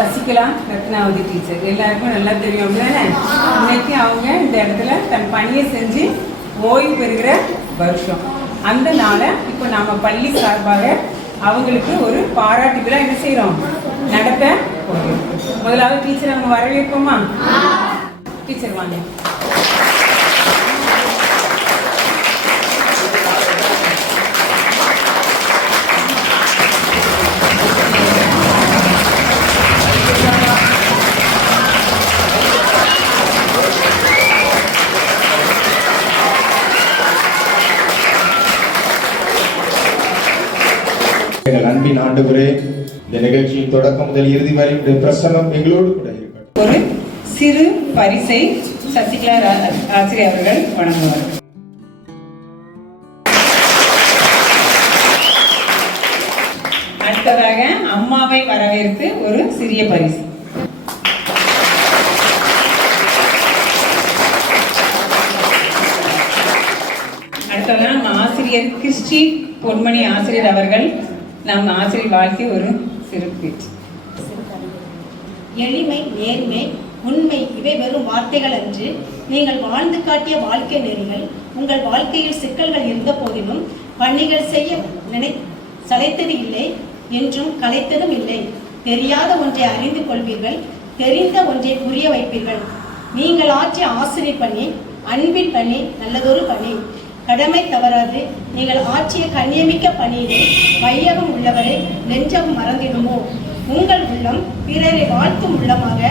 Sasikala Ratnavati teacher எல்லாருக்கும் நல்லா தெரியும் அப்படிதானே. இன்னைக்கு அவங்க இந்த இடத்துல தன் பணியை செஞ்சு ஓய்வு பெறுகிற வருஷம். அந்த நாளை இப்போ நம்ம பள்ளி சார்பாக அவங்களுக்கு ஒரு பாராட்டு விழா என்ன செய்கிறோம், நடத்த போகிறோம். முதலாவது டீச்சர் அவங்க வரவேற்போமா? டீச்சர் வாங்க. அன்பின் ஆண்டவரே, இந்த நிகழ்ச்சியின் தொடக்கம் முதல் இறுதி வரை பிரசன்னம் எங்களோடு கூட இருக்கட்டும். ஒரு சிறு பரிசை சசிகலா ஆசிரியர் அவர்கள் வழங்குவார். அடுத்ததாக அம்மாவை வரவேற்று ஒரு சிறிய பரிசு. அடுத்ததாக நம்ம ஆசிரியர் கிறிஸ்டி பொன்மணி ஆசிரியர் அவர்கள் நம் ஆசிரியர் வாழ்க்கை ஒரு சிறு பேச்சு. எளிமை, நேர்மை, உண்மை இவை வெறும் வார்த்தைகள் அன்று. நீங்கள் வாழ்ந்து காட்டிய வாழ்க்கை நெறிகள் உங்கள் வாழ்க்கையில் சிக்கல்கள் இருந்த போதிலும் பணிகள் செய்ய சளைத்தது இல்லை, என்றும் கலைத்ததும் இல்லை. தெரியாத ஒன்றை அறிந்து கொள்வீர்கள், தெரிந்த ஒன்றை புரிய வைப்பீர்கள். நீங்கள் ஆற்றிய ஆசிரியர் பணி அன்பின் பணி, நல்லதொரு பணி. கடமை தவறாது. நீங்கள் ஆற்றிய கண்ணியமிக்க பணியிலே மையகம் உள்ளவரை நெஞ்சம் மறந்திடுமோ? உங்கள் உள்ளம் பிறரை வாழ்த்தும் உள்ளமாக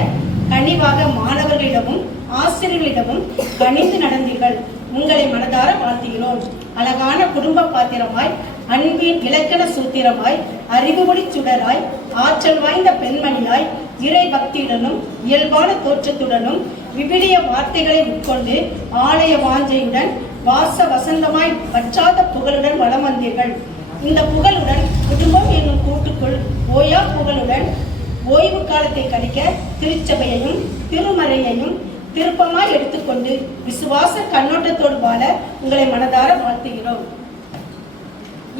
கனிவாக மாணவர்களிடமும் ஆசிரியர்களிடமும் கனிந்து நடந்தீர்கள். உங்களை மனதார வாழ்த்துகிறோம். அழகான குடும்ப பாத்திரமாய், அன்பின் இலக்கண சூத்திரமாய், அறிவுமொழி சுடராய், ஆற்றல் வாய்ந்த பெண்மணியாய், இறை பக்தியுடனும் இயல்பான தோற்றத்துடனும் விவிலிய வார்த்தைகளை உட்கொண்டு ஆலய வாஞ்சையுடன் வாச வசந்தமாய் வற்றாத புகழுடன் வளம் வந்தீர்கள். இந்த புகழுடன் குடும்பம் என்னும் கூட்டுக்குள் ஓயா புகழுடன் ஓய்வு காலத்தை கழிக்க திருச்சபையையும் திருமறையையும் திருப்பமாய் எடுத்துக்கொண்டு விசுவாச கண்ணோட்டத்தோடு வாழ உங்களை மனதார வாழ்த்துகிறோம்.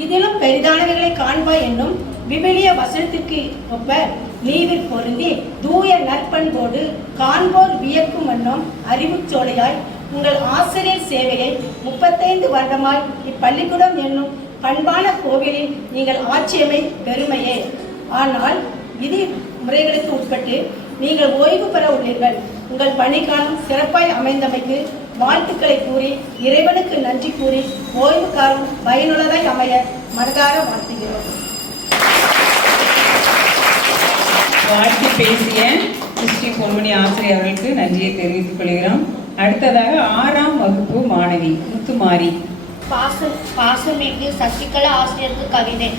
இதிலும் பெரிதானவைகளை காண்பாய் என்னும் விவிலிய வசனத்திற்கு ஒப்ப நீவில் பொருந்தி தூய நற்பண்போடு காண்போர் வியக்கும் வண்ணம் அறிவுச்சோலையாய் உங்கள் ஆசிரியர் சேவையை 35 வருடமாய் இப்பள்ளிக்கூடம் என்னும் பண்பான கோவிலில் நீங்கள் ஆட்சியமை பெருமையே. ஆனால் விதி முறைகளுக்கு உட்பட்டு நீங்கள் ஓய்வு பெற உள்ளீர்கள். உங்கள் பணிக்காலம் சிறப்பாய் அமைந்தமைக்கு வாழ்த்துக்களை கூறி இறைவனுக்கு நன்றி கூறி ஓய்வு காலம் பயனுள்ளதாய் அமைய மனதார வாழ்த்துகிறோம். வாழ்த்து பேசிய கிறிஸ்டி பொன்மணி ஆசிரியர் அவர்களுக்கு நன்றியை தெரிவித்துக் கொள்கிறோம். அடுத்ததாக 6ஆம் வகுப்பு மாணவி முத்துமாரி. பாசமிகு சசிகலா ஆசிரியருக்கு கவிதை.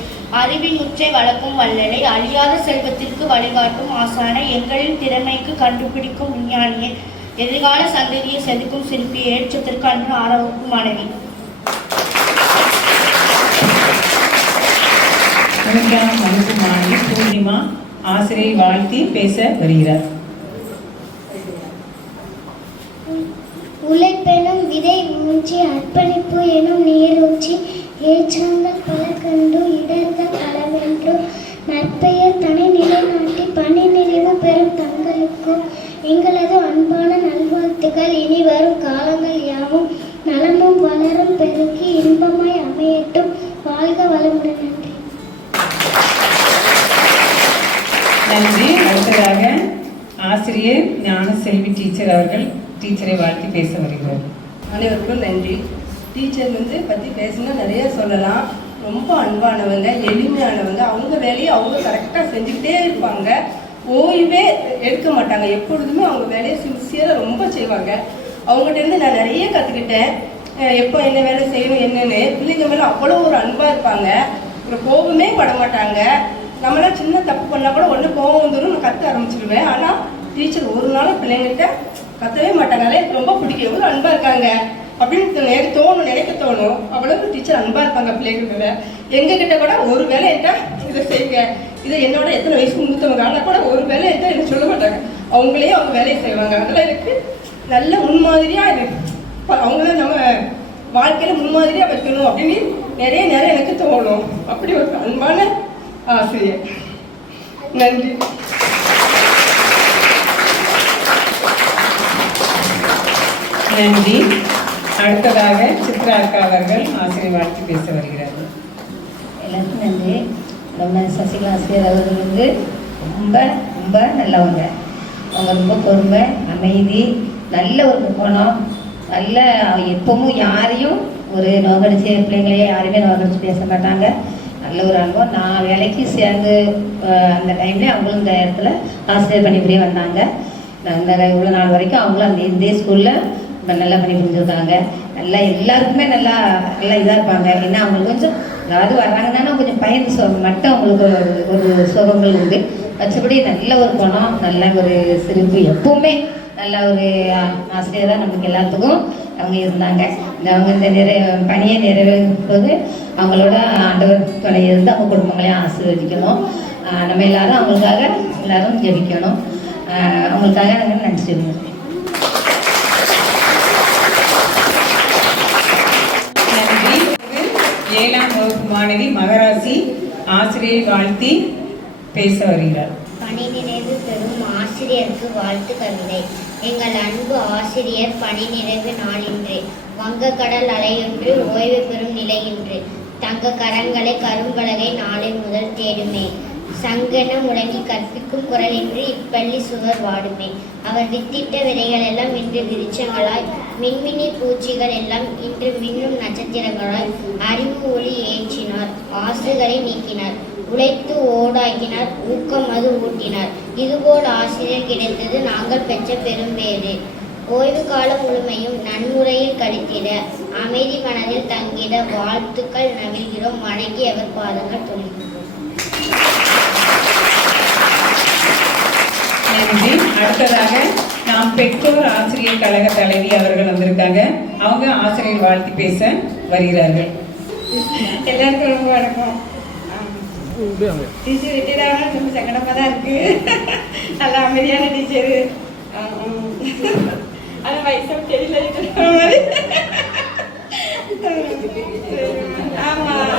அறிவின் உச்சை வளர்க்கும் வள்ளலை, அழியாத செல்வத்திற்கு வழிகாட்டும் ஆசான, எங்களின் திறமைக்கு கண்டுபிடிக்கும் விஞ்ஞானியை, எதிர்கால சந்ததியை செதுக்கும் சிற்பியை ஏற்றத்திற்கு அன்று 6ஆம் வகுப்பு மாணவி. 5ஆம் வகுப்பு மாணவி பூர்ணிமா ஆசிரியை வாழ்த்தி பேச வருகிறார். உழைப்பெனும் விதை ஊன்றி அர்ப்பணிப்பு எனும் நீரூற்றி ஏற்றங்கள் பல கண்டு இடர்கள் பலவென்று நற்பெயர் தனி நிலைநாட்டி பணி நிறைவு பெறும் தங்களுக்கும் எங்களது அன்பான நல்வாழ்த்துகள். இனி வரும் காலங்கள் யாவும் நலமும் வளரும் பெருக்கி இன்பமாய் அமையட்டும். வாழ்க வளமுடன். நன்றி. அடுத்ததாக ஆசிரியர் ஞானசெல்வி டீச்சர் அவர்கள் டீச்சரை வாழ்த்தி பேச வருகிறார். அனைவருக்கும் நன்றி. டீச்சர் பற்றி பேசினா நிறைய சொல்லலாம். ரொம்ப அன்பானவங்க, எளிமையானவங்க. அவங்க வேலையை அவங்க கரெக்டாக செஞ்சுக்கிட்டே இருப்பாங்க. ஓய்வே எடுக்க மாட்டாங்க. எப்பொழுதுமே அவங்க வேலையை சின்சியராக ரொம்ப செய்வாங்க. அவங்ககிட்டேருந்து நான் நிறைய கற்றுக்கிட்டேன். எப்போ என்ன வேலை செய்யணும் என்னன்னு. பிள்ளைங்க மேலே அவ்வளோ ஒரு அன்பாக இருப்பாங்க. ஒரு கோபமே பட மாட்டாங்க. நம்மளாம் சின்ன தப்பு பண்ணால் கூட ஒன்று கோபம் வந்துடும், நான் கற்று ஆரம்பிச்சிடுவேன். ஆனால் டீச்சர் ஒரு நாளும் பிள்ளைங்கள்கிட்ட கத்தவே மாட்டாங்க. எனக்கு ரொம்ப பிடிக்கும், எவ்வளோ அன்பாக இருக்காங்க அப்படின்னு நினைக்க தோணும். அவ்வளவு டீச்சர் அன்பாக இருப்பாங்க பிள்ளைங்கள. எங்ககிட்ட கூட ஒரு வேலை என்கிட்ட இதை செய்யுங்க, இதை என்னோட எத்தனை வயசுக்கு மூத்தவங்க ஆனால் கூட ஒரு வேலை என்கிட்ட எனக்கு சொல்ல மாட்டாங்க. அவங்களே அவங்க வேலையை செய்வாங்க. அதெல்லாம் எனக்கு நல்ல முன்மாதிரியாக அவங்கள நம்ம வாழ்க்கையில் முன்மாதிரியாக வைக்கணும் அப்படின்னு நிறைய நேரம் எனக்கு தோணும். அப்படி ஒரு அன்பான ஆசிரியர். நன்றி. நன்றி. அடுத்ததாக சித்ரா அக்கா அவர்கள் ஆசிரியர் வாழ்த்து பேச வருகிறார்கள். எல்லாருக்கும் நன்றி. நம்ம சசிகலா ஆசிரியர் அவர்கள் வந்து ரொம்ப ரொம்ப நல்லவங்க. அவங்க ரொம்ப பொறுமை, அமைதி, நல்ல ஒரு குணம், நல்ல எப்பவும் யாரையும் ஒரு நோக்கடிச்சு பிள்ளைங்களே யாருமே நோக்கடிச்சு பேச மாட்டாங்க. நல்ல ஒரு அனுபவம். நான் வேலைக்கு சேர்ந்து அந்த டைம்லேயே அவங்களும் இந்த இடத்துல ஆசிரியர் பணிபுரிய வந்தாங்க. அந்த இவ்வளோ நாள் வரைக்கும் அவங்களும் அந்த இதே ஸ்கூலில் நல்லா பண்ணி புரிஞ்சுருக்காங்க. நல்லா எல்லாருக்குமே நல்லா நல்லா இதாக இருப்பாங்க. ஏன்னா அவங்களுக்கு கொஞ்சம் அதாவது வர்றாங்கன்னா கொஞ்சம் பயந்து மட்டும் அவங்களுக்கு ஒரு சுகங்கள் உண்டு. மற்றபடி நல்ல ஒரு குணம், நல்ல ஒரு சிரிப்பு, எப்பவுமே நல்ல ஒரு ஆசிரியராக நமக்கு எல்லாத்துக்கும் அவங்க இருந்தாங்க. அவங்க இந்த பணியை நிறைவேறும் போது அவங்களோட ஆண்டவர் துணை இருந்து அவங்க குடும்பங்களையும் ஆசீர்வதிக்கணும். நம்ம எல்லாரும் அவங்களுக்காக எல்லாரும் ஜெபிக்கணும். அவங்களுக்காக நாங்கள் நன்றி சொல்லுவோம். நன்றி. 7ஆம் வகுப்பு மாணவி மகராசி ஆசிரியை வாழ்த்தி பேச வருகிறார். பணி நிறைவு பெறும் ஆசிரியருக்கு வாழ்த்து கவிதை. எங்கள் அன்பு ஆசிரியர் பணி நிறைவு நாளின்று, வங்கக்கடல் அலையொன்று ஓய்வு பெறும் நிலையின்று, தங்க கரங்களை கரும்பலகை நாளை முதல் தேடுமே, சங்கென முழங்கி கற்பிக்கும் குரலின்றி இப்பள்ளி சுவர் வாடுமே. அவர் வித்திட்ட விதைகள் எல்லாம் இன்று விருட்சங்களாய், மின்மினி பூச்சிகள் எல்லாம் இன்று மின்னும் நட்சத்திரங்களாய், அறிவு ஒளி ஏற்றினார், ஆசுகளை நீக்கினார், உழைத்து ஓடாக்கினார், ஊக்கம் அது ஊட்டினார். இதுபோல் ஆசிரியர் கிடைத்தது நாங்கள் பெற்ற பெரும்பேறு. ஓய்வு காலம் முழுமையும் நன்முறையில் கழித்திட, அமைதி மனதில் தங்கிட வாழ்த்துக்கள் நவிழ்கிறோம், வணங்கி அவர் பாதங்கள் தொழில்கிறோம். நன்றி. அடுத்ததாக நாம் பெற்றோர் ஆசிரியர் கழக தலைவி அவர்கள் வந்திருக்காங்க. அவங்க ஆசிரியர் வாழ்த்தி பேச வருகிறார்கள். எல்லாருக்கும் ரொம்ப வணக்கம். டீச்சர் ரிட்டையர்டாக ரொம்ப சங்கடமாக தான் இருக்கு. நல்லா அமைதியான டீச்சரு. ஆனால் வயசாக தெரியல மாதிரி. ஆமாம்,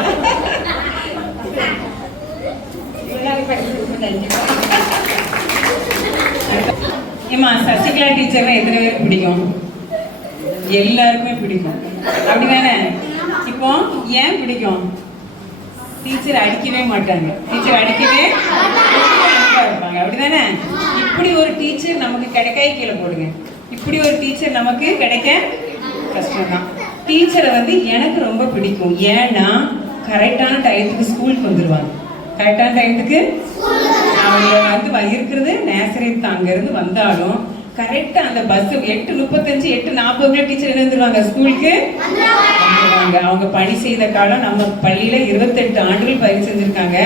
படிச்சு நன்றி. ஏமா சசிகலா டீச்சர்னா எத்தனை பேருக்கு பிடிக்கும்? எல்லாருக்குமே பிடிக்கும், அப்படிதானே? இப்போ ஏன் பிடிக்கும்? டீச்சர் அடிக்கவே மாட்டாங்க, டீச்சர் அடிக்கவே இருப்பாங்க, அப்படிதானே? இப்படி ஒரு டீச்சர் நமக்கு கிடைக்க கீழே போடுங்க. இப்படி ஒரு டீச்சர் நமக்கு கிடைக்க கஷ்டம்தான். டீச்சரை வந்து எனக்கு ரொம்ப பிடிக்கும். ஏன்னா கரெக்டான டயத்துக்கு ஸ்கூலுக்கு வந்துடுவாங்க. கரெக்டான டயத்துக்கு அவங்க வந்து இருக்கிறது நேசரி தான். அங்கேருந்து வந்தாலும் கரெக்டாக அந்த பஸ் 8:35 8:40 டீச்சர் என்ன வந்துருவாங்க, ஸ்கூலுக்கு வந்துருவாங்க. அவங்க பணி செய்த காலம் நம்ம பள்ளியில் 28 ஆண்டுகள் பணி செஞ்சுருக்காங்க.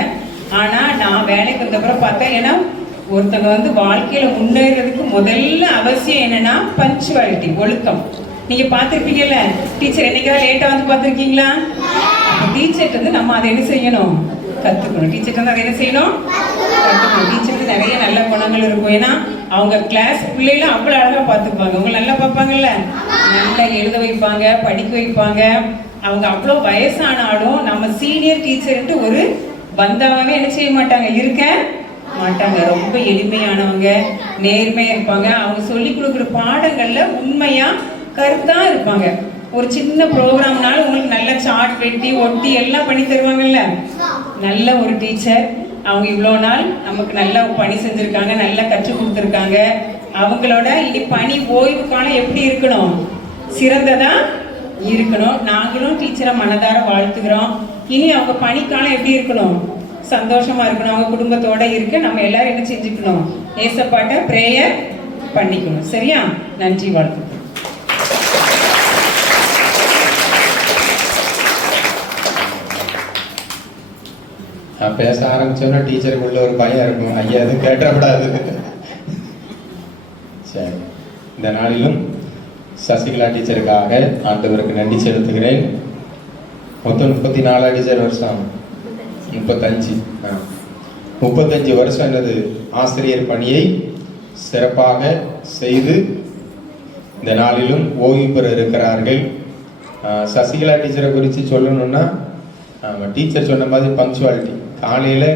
ஆனால் நான் வேலைக்கு வந்தப்பறம் பார்த்தேன், ஏன்னா ஒருத்தவங்க வந்து வாழ்க்கையில் முன்னேறதுக்கு முதல்ல அவசியம் என்னன்னா பஞ்சுவாலிட்டி, ஒழுக்கம். நீங்கள் பார்த்துருப்பீங்கல்ல, டீச்சர் என்னைக்காவது லேட்டாக வந்து பார்த்துருக்கீங்களா? டீச்சர்கிட்ட வந்து நம்ம அதை என்ன செய்யணும், கற்றுக்கணும். டீச்சர்கிட்ட வந்து அதை என்ன செய்யணும், கற்றுக்கணும். டீச்சருக்கு நிறைய நல்ல குணங்கள் இருக்கும். ஏன்னா அவங்க கிளாஸ் பிள்ளைகளும் அவ்வளோ அழகாக பார்த்துக்குவாங்க. அவங்க நல்லா பார்ப்பாங்கல்ல, நல்லா எழுத வைப்பாங்க, படிக்க வைப்பாங்க. அவங்க அவ்வளோ வயசானாலும் நம்ம சீனியர் டீச்சர்ன்ட்டு ஒரு பந்தாவே என்ன செய்ய மாட்டாங்க, இருக்க மாட்டாங்க. ரொம்ப எளிமையானவங்க, நேர்மையாக இருப்பாங்க. அவங்க சொல்லி கொடுக்குற பாடங்களில் உண்மையாக கருத்தாக இருப்பாங்க. ஒரு சின்ன ப்ரோக்ராம்னால உங்களுக்கு நல்ல சார்ட் வெட்டி ஒட்டி எல்லாம் பண்ணி தருவாங்கல்ல. நல்ல ஒரு டீச்சர். அவங்க இவ்வளோ நாள் நமக்கு நல்லா பணி செஞ்சுருக்காங்க, நல்லா கற்றுக் கொடுத்துருக்காங்க. அவங்களோட இனி பணி ஓய்வு காலம் எப்படி இருக்கணும், சிறந்ததா இருக்கணும். நாங்களும் டீச்சரை மனதார வாழ்த்துக்கிறோம். இனி அவங்க பணிக்காலம் எப்படி இருக்கணும், சந்தோஷமா இருக்கணும். அவங்க குடும்பத்தோட இருக்க நம்ம எல்லாரும் என்ன செஞ்சுக்கணும், ஏசப்பாட்ட பிரேயர் பண்ணிக்கணும். சரியா? நன்றி, வாழ்த்து. நான் பேச ஆரம்பிச்சோன்னா டீச்சருக்குள்ள ஒரு பயம் இருக்கும், ஐயா அது கேட்டக்கூடாது. சரி, இந்த நாளிலும் சசிகலா டீச்சருக்காக ஆண்டவருக்கு நன்றி செலுத்துகிறேன். மொத்தம் 34 டீச்சர் வருஷம், 35 வருஷம் என்னது ஆசிரியர் பணியை சிறப்பாக செய்து இந்த நாளிலும் ஓய்வு பெற இருக்கிறார்கள். சசிகலா டீச்சரை குறித்து சொல்லணும்னா, டீச்சர் சொன்ன மாதிரி பங்க்சுவாலிட்டி. காலையில்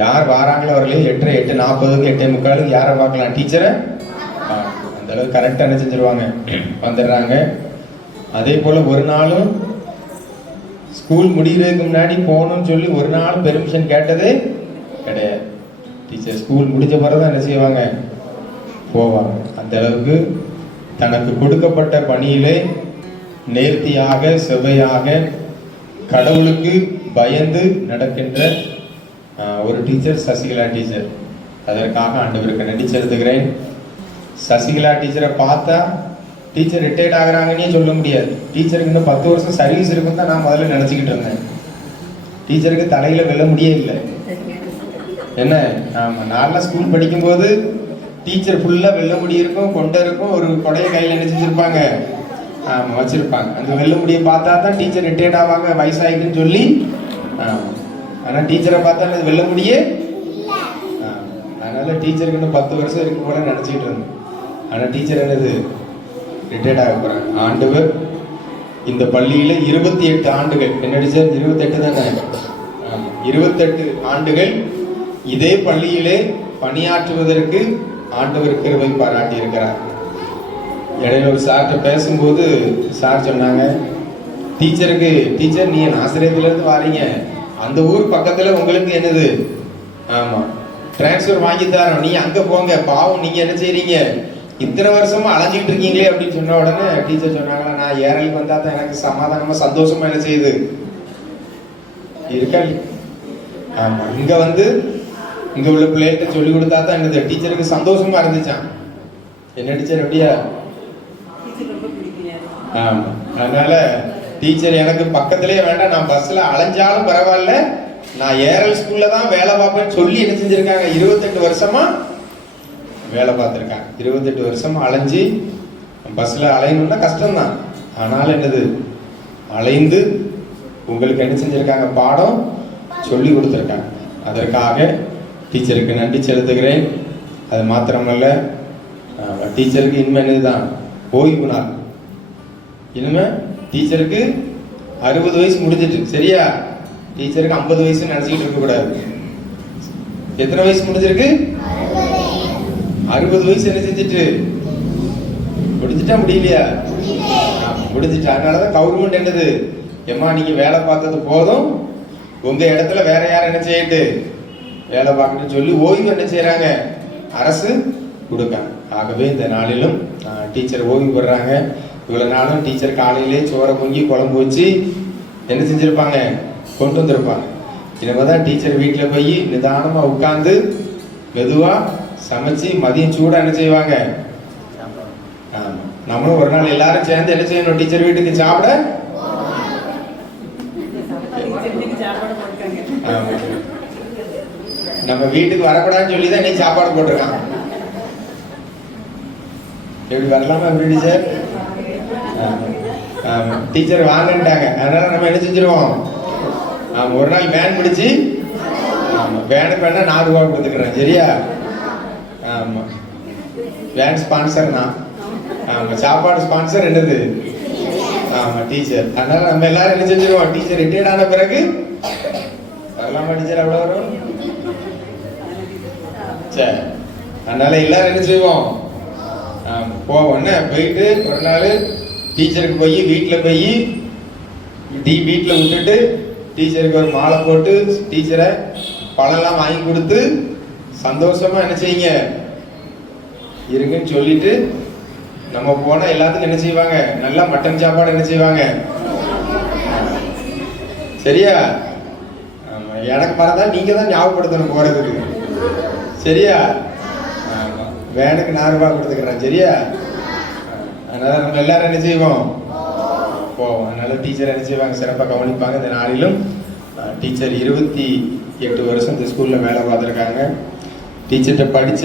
யார் வராங்களோ அவர்களே 8:40 8:45 யாரை பார்க்கலாம், டீச்சரை. அந்த அந்த அளவுக்கு கரெக்டாக என்ன செஞ்சிருவாங்க, வந்துடுறாங்க. அதே போல் ஒரு நாளும் ஸ்கூல் முடிகிறதுக்கு முன்னாடி போகணும்னு சொல்லி ஒரு நாள் பெர்மிஷன் கேட்டதே கிடையாது. டீச்சர் ஸ்கூல் முடிஞ்ச பிறகு தான் என்ன செய்வாங்க, போவாங்க. அந்த அளவுக்கு தனக்கு கொடுக்கப்பட்ட பணியிலே நேர்த்தியாக செவ்வையாக கடவுளுக்கு பயந்து நடக்கின்ற ஒரு டீச்சர் சசிகலா டீச்சர். அதற்காக ஆண்டவருக்கு நன்றி செலுத்துகிறேன். சசிகலா டீச்சரை பார்த்தா டீச்சர் ரிட்டையர்ட் ஆகுறாங்கன்னே சொல்ல முடியாது. டீச்சருக்கு இன்னும் 10 வருஷம் சர்வீஸ் இருக்குன்னு தான் நான் முதல்ல நினச்சிக்கிட்டு இருந்தேன். டீச்சருக்கு தலையில வெல்ல முடியே இல்லை. என்ன, ஆமாம், நான்லாம் ஸ்கூல் படிக்கும்போது டீச்சர் ஃபுல்லாக வெள்ள முடி இருக்கும், கொண்டை இருக்கும், ஒரு கொடையை கையில் என்ன செஞ்சுருப்பாங்க, ஆமாம், வச்சுருப்பாங்க. அந்த வெள்ள முடியை பார்த்தா தான் டீச்சர் ரிட்டையர்ட் ஆவாங்க, வயசாகிட்டுன்னு சொல்லி. ஆமாம், ஆனால் டீச்சரை பார்த்தா அது வெள்ள முடியே. அதனால டீச்சருக்கு இன்னும் 10 வருஷம் இருக்கு போல நினச்சிக்கிட்டு இருந்தேன். ஆனால் டீச்சர் என்னது, ரிட்டையர்ட் ஆக போகிறாங்க. ஆண்டவர் இந்த பள்ளியில் 28 ஆண்டுகள், என்ன டீச்சர் 28 தானே, 28 ஆண்டுகள் இதே பள்ளியிலே பணியாற்றுவதற்கு ஆண்டவர் கிருபை பாராட்டி இருக்கிறார். இடையில ஒரு சார்கிட்ட பேசும்போது சார் சொன்னாங்க, டீச்சர் நீங்க ஆசிரியத்திலிருந்து வாரீங்க, அந்த ஊர் பக்கத்துல உங்களுக்கு என்னது, ஆமா, டிரான்ஸ்ஃபர் வாங்கி தரோம், நீ அங்க போங்க, பாவம் நீங்க என்ன செய்றீங்க, இத்தனை வருஷமா அலைஞ்சிட்டு இருக்கீங்களே அப்படின்னு சொன்ன உடனே டீச்சர் சொன்னாங்களா, நான் ஏரலுக்கு வந்தா தான் எனக்கு சமாதானமா சந்தோஷமா என்ன செய்யுது இருக்கா. ஆமா, இங்க வந்து இங்க உள்ள பிள்ளைகிட்ட சொல்லி கொடுத்தா தான் என்னது டீச்சருக்கு சந்தோஷமா இருந்துச்சான். என்ன டீச்சர் அப்படியா, ஆமா. அதனால டீச்சர் எனக்கு பக்கத்திலே வேண்டாம், நான் பஸ்ல அலைஞ்சாலும் பரவாயில்ல, நான் ஏரல் ஸ்கூல்ல தான் வேலை பார்ப்பேன்னு சொல்லி என்ன செஞ்சிருக்காங்க, 28 வருஷமா வேலை பார்த்துருக்காங்க. 28 வருஷமா அலைஞ்சு பஸ்ல அலையணும்னா கஷ்டம்தான், ஆனாலும் என்னது அலைந்து உங்களுக்கு என்ன செஞ்சிருக்காங்க, பாடம் சொல்லி கொடுத்துருக்காங்க. அதற்காக டீச்சருக்கு நன்றி செலுத்துகிறேன். அது மாத்திரமல்ல, டீச்சருக்கு இனிமே என்னதுதான் ஓய்வு நாள். இனிமே டீச்சருக்கு 60 வயசு முடிஞ்சிட்டு, சரியா, டீச்சருக்கு 50 வயசு நினைச்சிட்டு இருக்க கூடாது. எத்தனை வயசு முடிஞ்சிருக்கு, 60 வயசு என்ன செஞ்சிட்டு முடிஞ்சிட்டா, முடியலையா, முடிஞ்சிட்டா. அதனாலதான் கவர்மெண்ட் என்னது, ஏமா நீங்க வேலை பார்த்தது போதும், உங்க இடத்துல வேற யாரும் என்ன செய்யிட்டு வேலை பார்க்கணும்னு சொல்லி ஓய்வு என்ன செய்யறாங்க, அரசு கொடுக்காங்க. ஆகவே இந்த நாளிலும் டீச்சர் ஓய்வு பெறாங்க. இவ்வளவு நாளும் டீச்சர் காலையிலே சோறை பொங்கி குழம்பு வச்சு என்ன செஞ்சிருப்பாங்க, கொண்டு வந்திருப்பாங்க. இனிமேதான் டீச்சர் வீட்டில் போய் நிதானமா உட்கார்ந்து மெதுவா சமைச்சு மதியம் சூடா என்ன செய்வாங்க. ஆமா, நம்மளும் ஒரு நாள் எல்லாரும் சேர்ந்து என்ன செய்யணும், டீச்சர் வீட்டுக்கு சாப்பிட. நம்ம வீட்டுக்கு வரக்கூடாதுன்னு சொல்லி தான் நீ சாப்பாடு போட்டிருக்காங்க. எப்படி வரலாமா எப்படி டீச்சர், டீச்சர் வாங்கன்ட்டாங்க. அதனால நம்ம என்ன செஞ்சிருவோம், ஒரு நாள் வேன் பிடிச்சி, வேனுக்கு வேணா 4 ரூபா கொடுத்துக்கிறேன், சரியா. ஆமா, வேன் ஸ்பான்சர் நான், ஆமா, சாப்பாடு ஸ்பான்சர் என்னது, ஆமா, டீச்சர். அதனால நம்ம எல்லாரும் என்ன செஞ்சிருவோம், டீச்சர் ரிட்டையர்ட் ஆன பிறகு வரலாமா டீச்சர், அவ்வளோ வரும். சரி, அதனால எல்லாரும் என்ன செய்வோம், போவோம். போயிட்டு ஒரு நாள் டீச்சருக்கு போய் வீட்டில் போய் வீட்டில் விட்டுட்டு டீச்சருக்கு ஒரு மாலை போட்டு டீச்சரை பழம்லாம் வாங்கி கொடுத்து சந்தோஷமா என்ன செய்யுங்க இருங்கன்னு சொல்லிட்டு நம்ம போனா எல்லாத்துக்கும் என்ன செய்வாங்க, நல்லா மட்டன் சாப்பாடு என்ன செய்வாங்க, சரியா. எனக்கு மறந்தா நீங்க தான் ஞாபகப்படுத்தணும் போறதுக்கு, சரியா. வேனுக்கு 4 ரூபாய் கொடுத்துக்கிறேன், சரியா. அதனால நம்ம எல்லாரும் என்ன செய்வோம், போவோம். அதனால டீச்சர் என்ன செய்வாங்க, சிறப்பாக கவனிப்பாங்க. இந்த நாளிலும் டீச்சர் 28 வருஷம் இந்த ஸ்கூல்ல வேலை பார்த்துருக்காங்க. டீச்சர்கிட்ட படிச்ச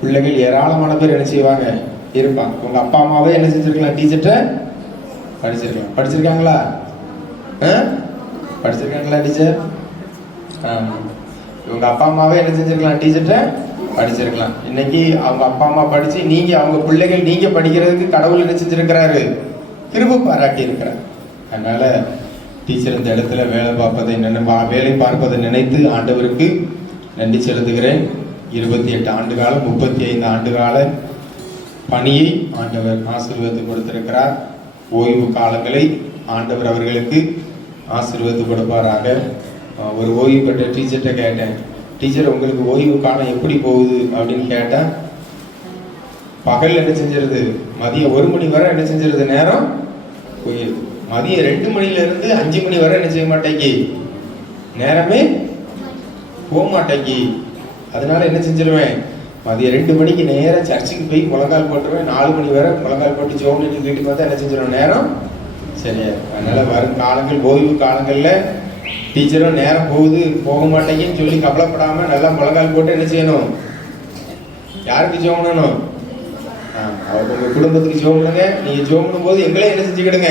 பிள்ளைகள் ஏராளமான பேர் என்ன செய்வாங்க இருப்பாங்க. உங்க அப்பா அம்மாவே என்ன செஞ்சிருக்கலாம், டீச்சர்கிட்ட படிச்சிருக்கலாம். படிச்சிருக்காங்களா, படிச்சிருக்காங்களா டீச்சர். உங்க அப்பா அம்மாவே என்ன செஞ்சிருக்கலாம், டீச்சர்கிட்ட படிச்சிருக்கலாம். இன்னைக்கு அவங்க அப்பா அம்மா படிச்சு நீங்க அவங்க பிள்ளைகள் நீங்க படிக்கிறதுக்கு கடவுள் என்ன செஞ்சிருக்கிறாரு, கிருபை பாராட்டி இருக்கிறார். அதனால டீச்சர் இந்த இடத்துல வேலை பார்ப்பதை நினைத்து ஆண்டவருக்கு நன்றி செலுத்துகிறேன். 28 ஆண்டு காலம், 35 ஆண்டு கால பணியை ஆண்டவர் ஆசீர்வாதத்தை கொடுத்திருக்கிறார். ஓய்வு காலங்களை ஆண்டவர் அவர்களுக்கு ஆசீர்வாதத்தை கொடுப்பாராக. ஒரு ஓய்வு பெற்ற டீச்சர்கிட்ட கேட்டேன், டீச்சர் உங்களுக்கு ஓய்வு காலம் எப்படி போகுது அப்படின்னு கேட்டேன். பகல் என்ன செஞ்சிருது, மதியம் 1 மணி வரை என்ன செஞ்சிருது நேரம் போயிடுது. மதியம் 2 மணிலேருந்து 5 மணி வரை என்ன செய்ய மாட்டேங்கி நேரமே போக மாட்டேங்கி. அதனால என்ன செஞ்சிருவேன், மதியம் 2 மணிக்கு நேராக சர்ச்சுக்கு போய் முழங்கால் போட்டுருவேன். 4 மணி வரை முழங்கால் போட்டு ஜோம் பண்ணிட்டு வீட்டுக்கு பார்த்தா என்ன செஞ்சிருவேன் நேரம் சரியா. அதனால வரும் காலங்கள் ஓய்வு காலங்களில் டீச்சரும் நேரம் போகுது போக மாட்டேங்கன்னு சொல்லி கவலைப்படாம நல்லா முழங்கால் போட்டு என்ன செய்யணும், யாருக்கு ஜோம் பண்ணணும், உங்க குடும்பத்துக்கு ஜோம் பண்ணுங்க. நீங்க ஜோம் பண்ணும் போது எங்களையும் என்ன செஞ்சுக்கிடுங்க,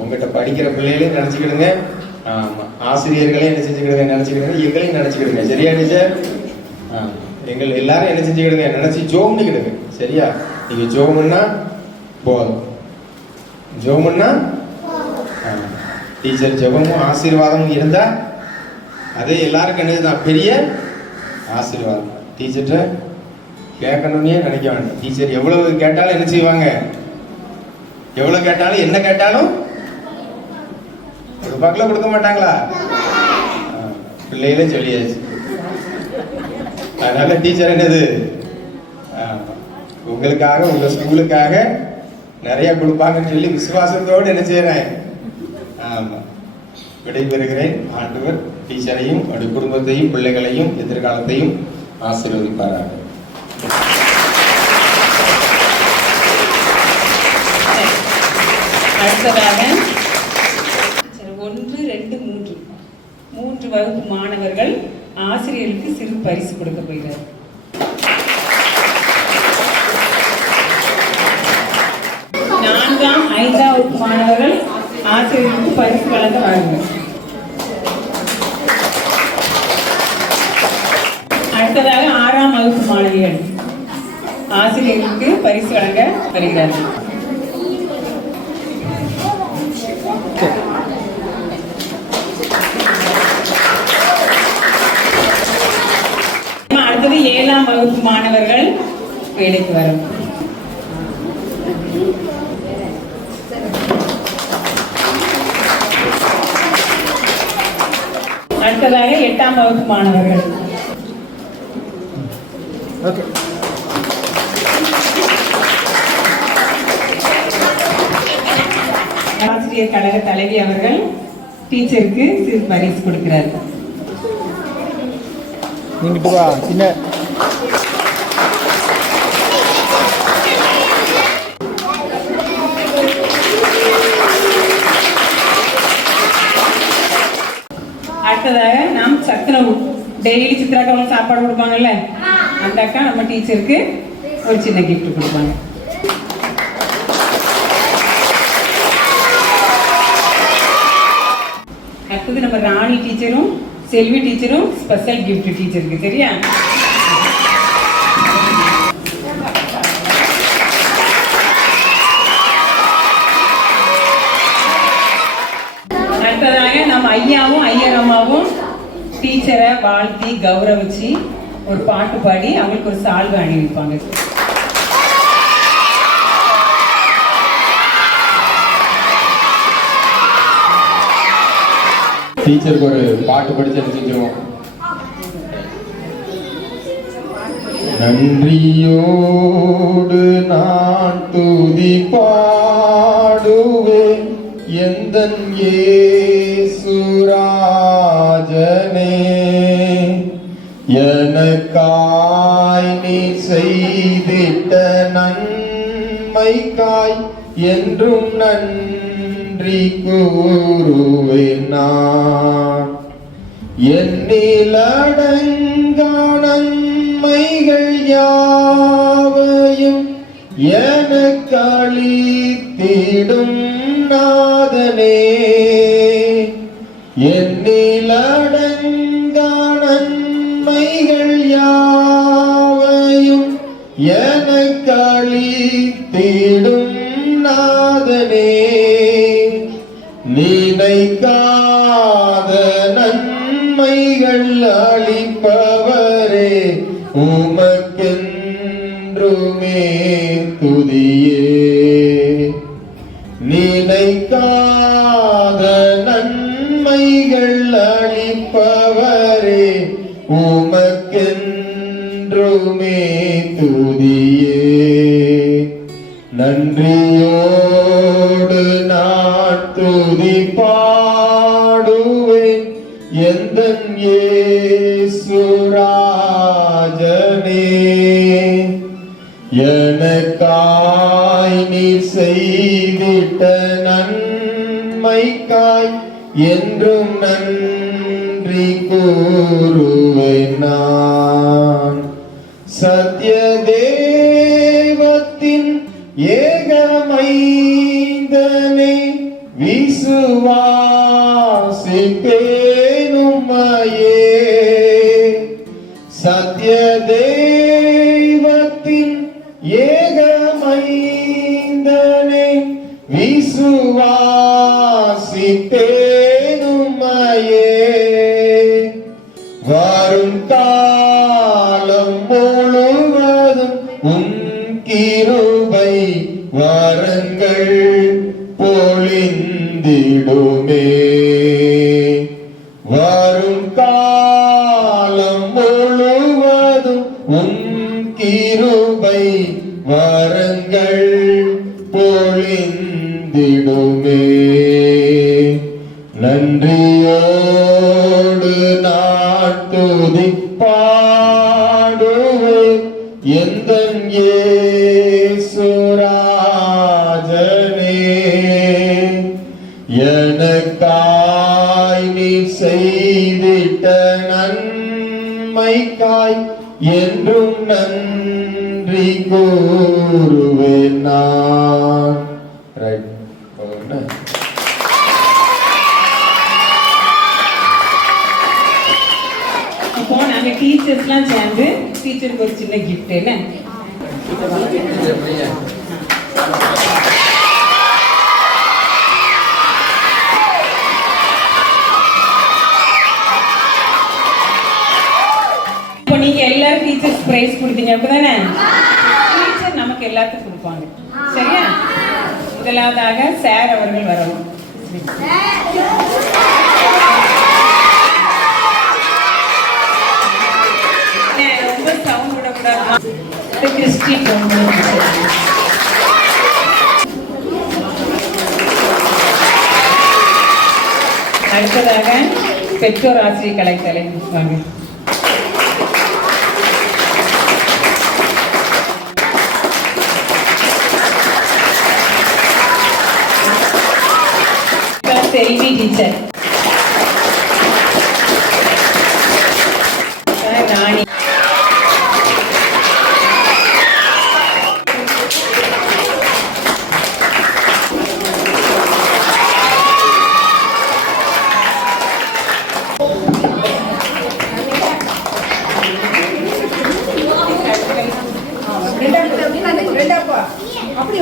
உங்ககிட்ட படிக்கிற பிள்ளைகளையும் நினைச்சுக்கிடுங்க, ஆசிரியர்களையும் என்ன செஞ்சுக்கிடுங்க நினைச்சுக்கிடுங்க, எங்களையும் நினைச்சுக்கிடுங்க. சரியா டீச்சர்? எங்கள் எல்லாரும் என்ன செஞ்சுக்கிடுங்க, நினைச்சு ஜோம் பண்ணிக்கிடுங்க. சரியா? நீங்க ஜோம் பண்ணா போதும், ஜோம் பண்ணா டீச்சர் ஜெபமும் ஆசீர்வாதமும் இருந்தா அதே எல்லாருக்கும் என்னதுதான் பெரிய ஆசீர்வாதம். டீச்சர்கிட்ட கேட்கணும்னே நினைக்க வேண்டாம். டீச்சர் எவ்வளவு கேட்டாலும் என்ன செய்வாங்க, எவ்வளவு கேட்டாலும் என்ன கேட்டாலும் ஒரு பக்கல கொடுக்க மாட்டாங்களா? பிள்ளைகளே சொல்லியாச்சு. அதனால டீச்சர் என்னது உங்களுக்காக உங்க ஸ்கூலுக்காக நிறைய கொடுப்பாங்கன்னு சொல்லி விசுவாசத்தோடு என்ன செய்யறேன். ஆமா, விடைபெறுகிறேன். ஆண்டவர் டீச்சரையும் அவருடைய குடும்பத்தையும் பிள்ளைகளையும் எதிர்காலத்தையும் ஆசீர்வதிப்பார்கள். அடுத்ததாக 1, 2, 3 வகுப்பு மாணவர்கள் ஆசிரியர்களுக்கு சிறு பரிசு கொடுக்க போகிறார். நான்காம் 5ஆம் வகுப்பு மாணவர்கள் ஆசிரியர்களுக்கு பரிசு வழங்க வாருங்கள். அடுத்ததாக 6ஆம் வகுப்பு மாணவிகள் ஆசிரியர்களுக்கு பரிசு வழங்க வருகிறார்கள். அடுத்தது 7ஆம் வகுப்பு மாணவர்கள் வேலைக்கு வரும். அடுத்ததாக 8ஆம் வகுப்பு மாணவர்கள். ஆசிரியர் கழக தலைவி அவர்கள் டீச்சருக்கு சிறு பரிசு கொடுக்கிறார்கள். அடுத்ததாக நாம் சத்துணவு டெய்லி சித்ராக்கா சாப்பாடு கொடுப்பாங்கல்ல, அந்த அக்கா நம்ம டீச்சருக்கு ஒரு சின்ன கிஃப்ட் கொடுப்பாங்க. அடுத்தது நம்ம ராணி டீச்சரும் செல்வி டீச்சரும் ஸ்பெஷல் கிஃப்ட் டீச்சருக்கு. சரியா? அடுத்ததாக நம்ம ஐயாவும் ஐயரம்மாவும் டீச்சரை வாழ்த்தி கௌரவிச்சு ஒரு பாட்டு பாடி அவங்களுக்கு ஒரு சால்வை அணிவிப்பாங்க. டீச்சருக்கு ஒரு பாட்டு படிச்சு செஞ்சிருவோம். நன்றியோடு நான் துதி பாடுவேன் எந்தன் இயேசுராஜனே, எனக்காய் நீ செய்திட்ட நன்மைக்காய் என்றும் நன்றி கூறுவேன் நான். எண்ணிலடங்கா நன்மைகள் யாவையும் எனக்களித்திடும் நாதனே, எண்ணிலடங்கா நன்மைகள் யாவையும் எனக்களித்திடும் நாதனே, நினைக்காத நன்மைகள் அளிப்பவரே, உமக்கென்று என்றுமே துதியே. நினைக்காத நன்மைகள் அளிப்பவரே உமக்கென்றுமே துதியே. நன்றியோடு நான் துதி பாடுவேன் எந்தன் இயேசுராஜனே. எனக்காய் நீர் செய்திட்ட நன்மைக்காய் என்றும் நன்றி கூறுவேன் நான். சத்ய தேவத்தின் ஏகமைந்தனே விசுவாசிப்பேனும்மையே. சத்ய தெய்வத்தின் ஏகமைந்தனே விசுவாசிப்பேனும்மையே. வரும் காலம் முழுவதும் உம் கிருபை வரங்கள் பொழிந்திடுமே. வரும் காலம் முழுவதும் உம் கிருபை வரங்கள் பொழிந்திடுமே. நன்றியோடு நான் துதி பாடுவேன் எந்தன் இயேசுராஜனே. எனக்காய் நீர் செய்திட்ட நன்மைக்காய் என்றும் நன்றி கூறுவேன் நான். ரைட். இப்போ நாங்க டீச்சர்ஸ்லாம் சேர்ந்து டீச்சருக்கு ஒரு சின்ன கிஃப்ட் என்ன இப்போ நீங்க எல்லாரும் டீச்சர்ஸ் பிரைஸ் கொடுத்தீங்க அப்படிதானே? டீச்சர் நமக்கு எல்லாத்துக்கும் கொடுப்பாங்க. சரியா? முதலாவதாக சார் அவர்கள் வரணும். ரொம்ப சவுண்ட் விடக்கூடாது. கிறிஸ்டி அடுத்ததாக பெற்றோர் ஆசிரியர் கலைக்கலை வாங்க. செல்வி டீச்சர், ராணி, அப்படி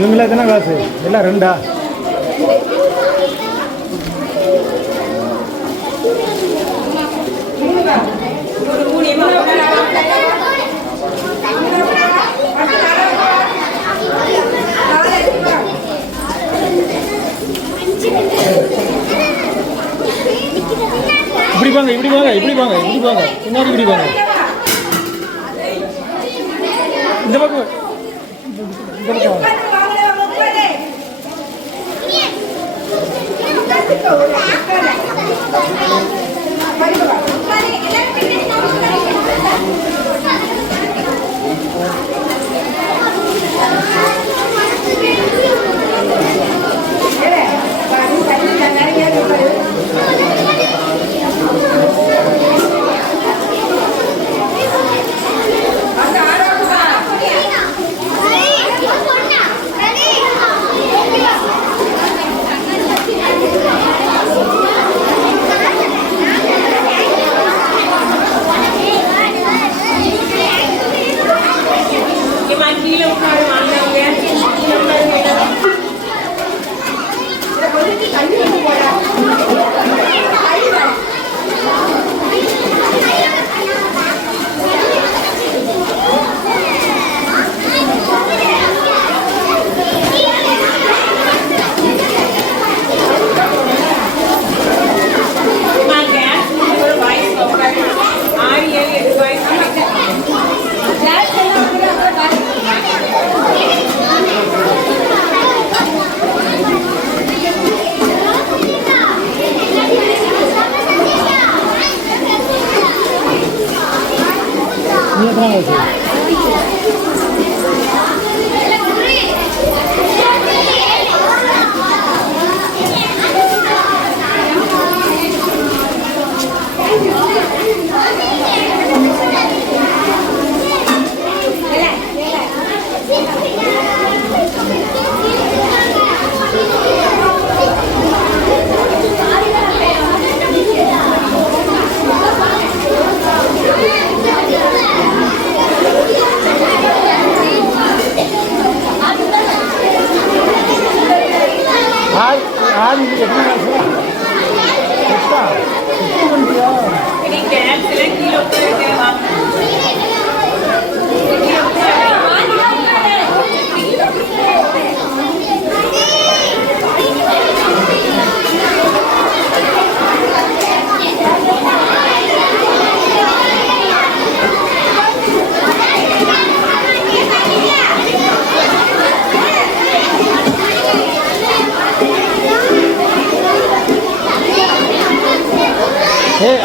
இவங்கள எத்தனை கிளாஸு? எல்லாம் ரெண்டா? இப்படி வாங்க, இப்படி வாங்க, இப்படி வாங்க, இப்படி வாங்க, பின்னாடி இப்படி வாங்க, இந்த பக்கம், இந்த பக்கம் வாங்க.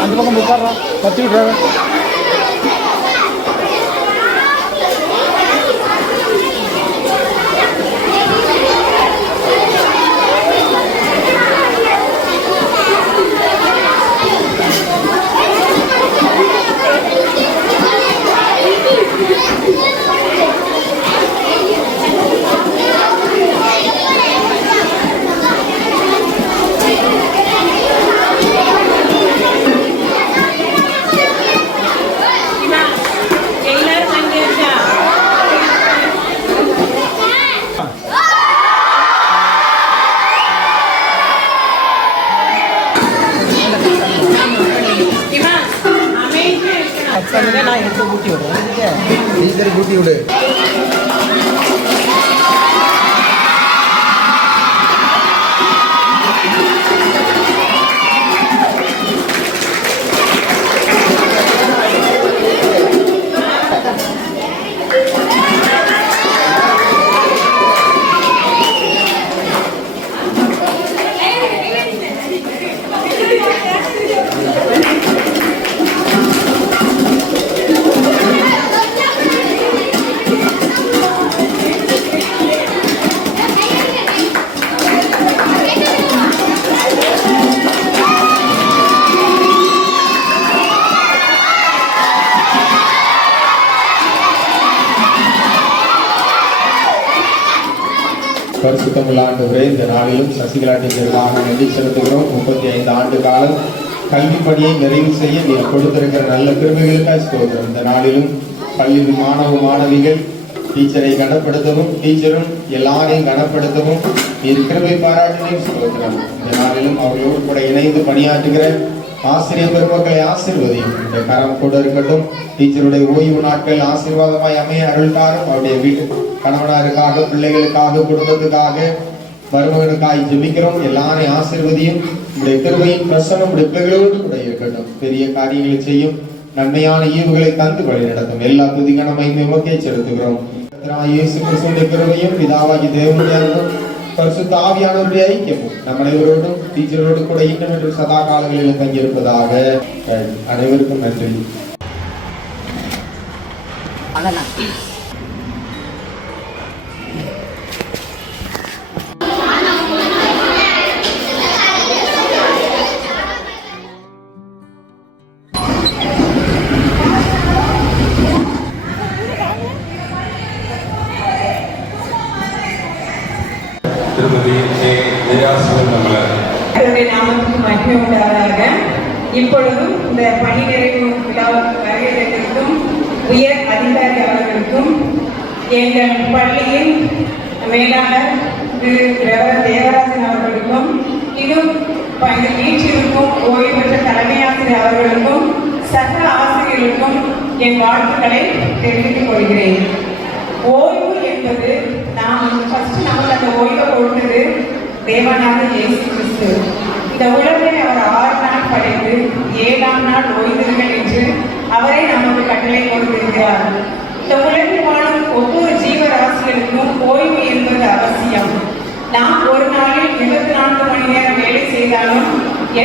அந்த பக்கம் உட்கார்றா கத்தி விட்றாங்க. நான் எடுத்து ஊட்டி விடுறேன். டீச்சர் ஊட்டி விடு. பரிசுத்தமுள்ள ஆண்டவரே, இந்த நாளிலும் சசிகலா டீச்சருக்காக நன்றி செலுத்துகிறோம். 35 ஆண்டு காலம் கல்வி பணியை நிறைவு செய்ய நீர் கொடுத்திருக்கிற நல்ல கிருபைகளுக்காக ஸ்தோத்திரம். இந்த நாளிலும் பள்ளி மாணவிகள் டீச்சரை கனப்படுத்தவும், டீச்சரும் எல்லாரையும் கனப்படுத்தவும் நீர் கிருபை பாராட்டினையும் ஸ்தோத்திரம். இந்த நாளிலும் அவர்களோடு கூட இணைந்து பணியாற்றுகிற ஆசிரியர் பெருமக்களை ஆசீர்வதியும். இந்த கரம் கூட இருக்கட்டும். டீச்சருடைய ஓய்வு நாட்கள் ஆசீர்வாதமாய் அமைய அருள்தாரும். அவருடைய வீட்டு கணவனாருக்காக, பிள்ளைகளுக்காக, குடும்பத்துக்காக, மருமகனுக்காக ஜெபிக்கிறோம். எல்லாரையும் ஆசீர்வதியும். உடைய கிருபையின் பிரசன்னம் உடைய பிள்ளைகளோடு கூட இருக்கட்டும். பெரிய காரியங்களை செய்யும். நன்மையான ஈவுகளை தந்து வழி நடத்தும். எல்லா துதிகனமையும் உமக்கே செலுத்துகிறோம். இயேசு கிறிஸ்துவின் கிருபையும் பிதாவாகி தேவனுடைய அன்பும் பரிசுத்த ஆவியானவருடைய ஐக்கியமும் நம் அனைவரோடும் டீச்சரோடு கூட இன்னும் என்று சதா காலங்களில் தங்கியிருப்பதாக. அனைவருக்கும் நன்றி. நாமத்துக்கு மகிமை உண்டாவதாக. இப்பொழுதும் இந்த பணி நிறைவு விழா வருகிறதற்கும் உயர் அதிகாரி அவர்களுக்கும் எங்கள் பள்ளியின் மேலாளர் திரு தேவராஜன் அவர்களுக்கும் இன்னும் வீட்டிற்கும் ஓய்வு பெற்ற தலைமை ஆசிரியர் அவர்களுக்கும் சக ஆசிரியர்களுக்கும் என் வாழ்த்துக்களை தெரிவித்துக் கொள்கிறேன். ஓய்வு என்பது நாம் ஃபர்ஸ்ட் நமக்கு அந்த ஓய்வை கொடுத்தது தேவனாக இயேசு கிறிஸ்து. இந்த உலகை அவர் 6 நாள் படைத்து 7ஆம் நாள் ஓய்ந்திருங்கள் என்று அவரே நமக்கு கட்டளை கொடுத்திருக்கிறார். இந்த உலகில் வாழும் ஒவ்வொரு ஜீவராசிகளுக்கும் ஓய்வு என்பது அவசியம். நாம் ஒரு நாளில் 24 மணி நேரம் வேலை செய்தாலும்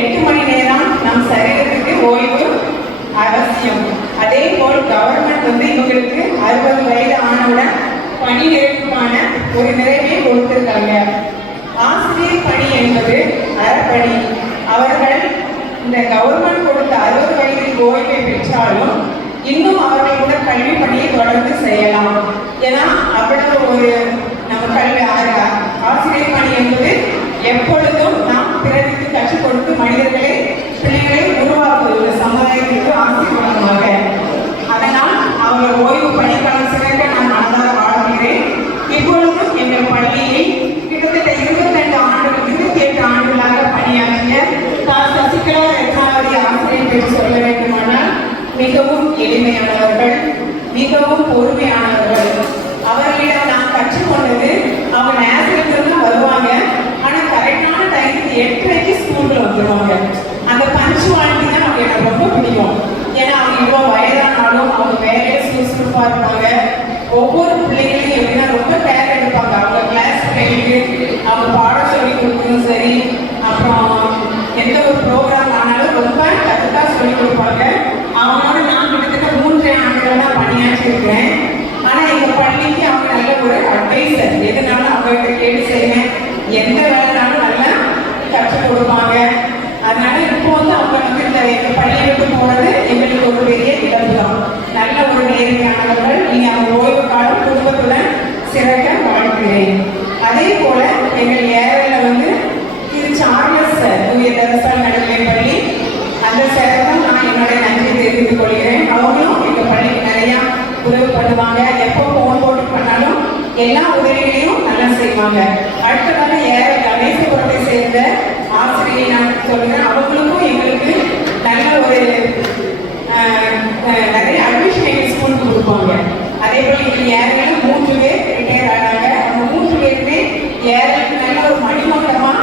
8 மணி நேரம் நம் சரீரத்துக்கு ஓய்வு அவசியம். அதே போல் கவர்மெண்ட் இவங்களுக்கு 60 பணி நிறைவுக்கான ஒரு நிறைவை கொடுத்திருக்காங்க. ஆசிரியர் பணி என்பது அறப்பணி. அவர்கள் இந்த கவர்மெண்ட் கொடுத்த 60 வயதில் ஓய்வை பெற்றாலும் இன்னும் அவர்கள் கூட கல்வி பணியை தொடர்ந்து செய்யலாம். ஏன்னா அவ்வளவு ஒரு நம்ம கல்வி ஆசிரியர் பணி என்பது எப்பொழுதும் நாம் பிறருக்கு கற்றுக் கொடுத்து மனிதர்களை பிள்ளைகளை உருவாக்குவது சமுதாயத்திற்கு ஆசீர்வாதமாக. அதனால் அவர்கள் ஓய்வு பணிக்கான சிறக்க நான் மனதாக வாழ்கிறேன். இப்பொழுதும் எங்கள் பள்ளியில் கிட்டத்தட்ட 22 ஆண்டுகள் 28 ஆண்டுகளாக பணியாற்றிய சசிகலா ரத்னாவதி ஆசிரியர் என்று சொல்ல வேண்டுமானால் மிகவும் எளிமையானவர்கள், மிகவும் பொறுமையானவர்கள். அவர்களிடம் நான் கற்றுக்கொண்டது அவங்க நேரத்திலிருந்து வருவாங்க, ஆனால் கரெக்டான டைமுக்கு 8:30 ஸ்கூலுக்கு வந்துடுவாங்க. அந்த பஞ்சுவாலிட்டி தான் அவங்க எனக்கு ரொம்ப பிடிக்கும். ஏன்னா அவங்க இவ்வளோ வயதானாலும் அவங்க வேலையை சுறுசுறுப்பாக இருப்பாங்க. ஒவ்வொரு பிள்ளைகளையும் எப்படின்னா ரொம்ப கேர் எடுப்பாங்க. அவங்க கிளாஸ் பிள்ளைகளுக்கு அவங்க பாடம் சொல்லி கொடுக்கணும் சரி, அப்புறம் எந்த ஒரு ப்ரோக்ராம் ஆனாலும் ரொம்ப கரெக்டாக சொல்லி கொடுப்பாங்க. அவங்களோட நான் கிட்டத்தட்ட 3 ஆண்டுகள் தான் பணியாற்றி இருக்கிறேன். ஆனால் எங்கள் பள்ளிக்கு அவங்க நல்ல ஒரு அட்வைசர். எதுனாலும் அவங்ககிட்ட கேட்டு செய்வேன், எந்த வேலைனாலும் நல்லா கற்றுக் கொடுப்பாங்க. அதனால இப்போ வந்து அவங்க வந்து இந்த எங்கள் பள்ளியை விட்டு போனது எங்களுக்கு ஒரு பெரிய இழப்பு தான். நல்ல ஒரு நேர்மையானவர்கள். நீங்கள் அவங்க ஓய்வு காலம் குடும்பத்துடன் சிறக்க வாழ்கிறேன். அதே போல எங்கள் ஏரியாவில் வந்து திரு சார்லஸ் தூய தரசால் நடுநிலைப் பள்ளி, அந்த சேரத்தில் நான் என்னுடைய நன்றி தெரிவித்துக் கொள்கிறேன். அவங்களும் எங்கள் பள்ளிக்கு நிறையா உதவி பண்ணுவாங்க. எப்போ ஃபோன் போட்டு பண்ணாலும் எல்லா உதவிகளையும் நல்லா செய்வாங்க. அடுத்ததாக கணேசபுரத்தை சேர்ந்த ஆசிரியை நான் சொல்கிறேன். அவங்களுக்கும் எங்களுக்கு நல்ல ஒரு நிறைய அட்மிஷன் எங்கள் ஸ்கூலுக்கு கொடுப்பாங்க. அதே போல் எங்கள் ஏரியாவில் 3 பேர் ரிட்டையர் ஆனாங்க. அந்த 3 பேருமே ஏரியாவுக்கு நல்ல ஒரு மணிமண்டமாக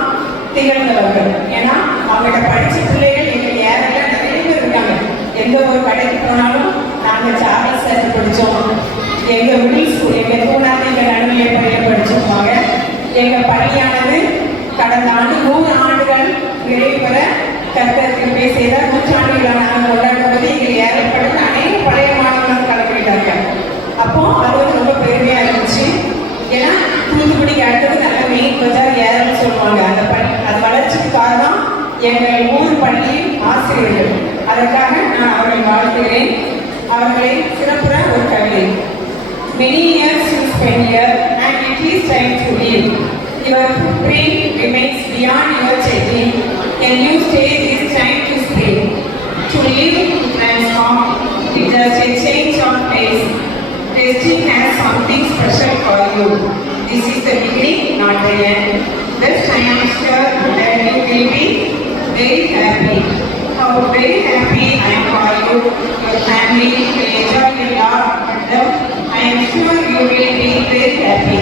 திகழ்ந்தவர்கள். ஏன்னா அவங்கள்ட்ட படித்த பிள்ளைகள் எங்கள் ஏரியாவில் நிறைய பேர் இருக்காங்க. எந்த ஒரு கடைக்கு போனாலும் நாங்கள் சார்லஸ் சார் படித்தோம், எங்கள் மிடில் ஸ்கூல் எங்கள் தூணாக எங்கள் நடுநிலைப் பள்ளியில் படிச்சிருப்பாங்க. எங்கள் பள்ளியானது கடந்த ஆண்டு 100 ஆண்டுகள் நிறைவு பெற கருத்தருக்கு செய்த 100 ஆண்டுகளாக நாங்கள் கொண்டாடும் போது எங்கள் ஏறப்பட்ட அநேக பழைய மாணவர்கள் கலந்துக்கிட்டாங்க. அப்போ அது வந்து ரொம்ப பெருமையாக இருந்துச்சு. ஏன்னா தூத்துக்குடிக்கு அடுத்தது நல்ல மெயின் பஜார் ஏறன்னு சொல்லுவாங்க. அந்த பள்ளி அது வளர்ச்சிக்கு காரணம் எங்கள் ஊர் பள்ளியின் ஆசிரியர்கள். அதற்காக நான் அவர்களை வாழ்த்துகிறேன். அவர்களை சிறப்புற ஒரு கவிதை. Many years you spend here and it is time to leave. Your footprint remains beyond your checking. A new stage is time to stay. To live, to transform, it does a change of pace. Testing has something special for you. This is the beginning, not the end. Thus I am sure that you will be very happy. How very happy I am for you. Your family will enjoy your love and love. I am sure you will be very happy.